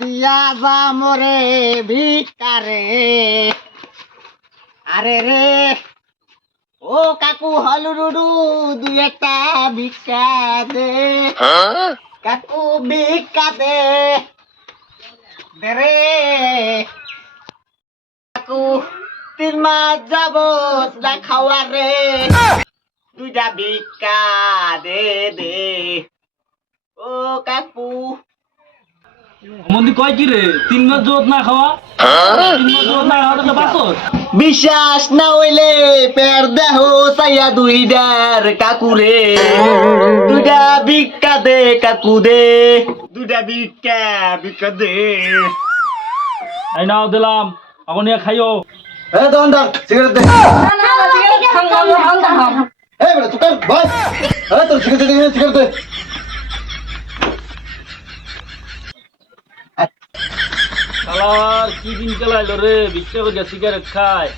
দিয়া যা মোরে ভিকারে। আরে রে ও কাকু হলুডুডু দুই একটা ভিক্ষা দে। কাকু ভিক্ষা দে রে কাকু 3 মাস যাবত না খাওয়া রে। দুইটা ভিক্ষা দে দে ও কাকু। মন্দি কয় কি রে 3 মাস জোত না খাওয়া 3 মাস জোত না খাওয়া তো বাসস। বিশ্বাস না হইলে পের দেহ চাইয়া দুইটার কাকু রে। দুইটা ভিক্ষা দে কাকু দে। দুইটা ভিক্ষা দে। এই নাও দিলাম এখন ইয়া খাইও। এ দোকানদার সিগারেট দে। এই বেটা তুই কার ভাই। তোর সিগারেট দে সিগারেট দে। শালার কি দিন চালাইলো রে ভিক্ষা করে সিগারেট খায়।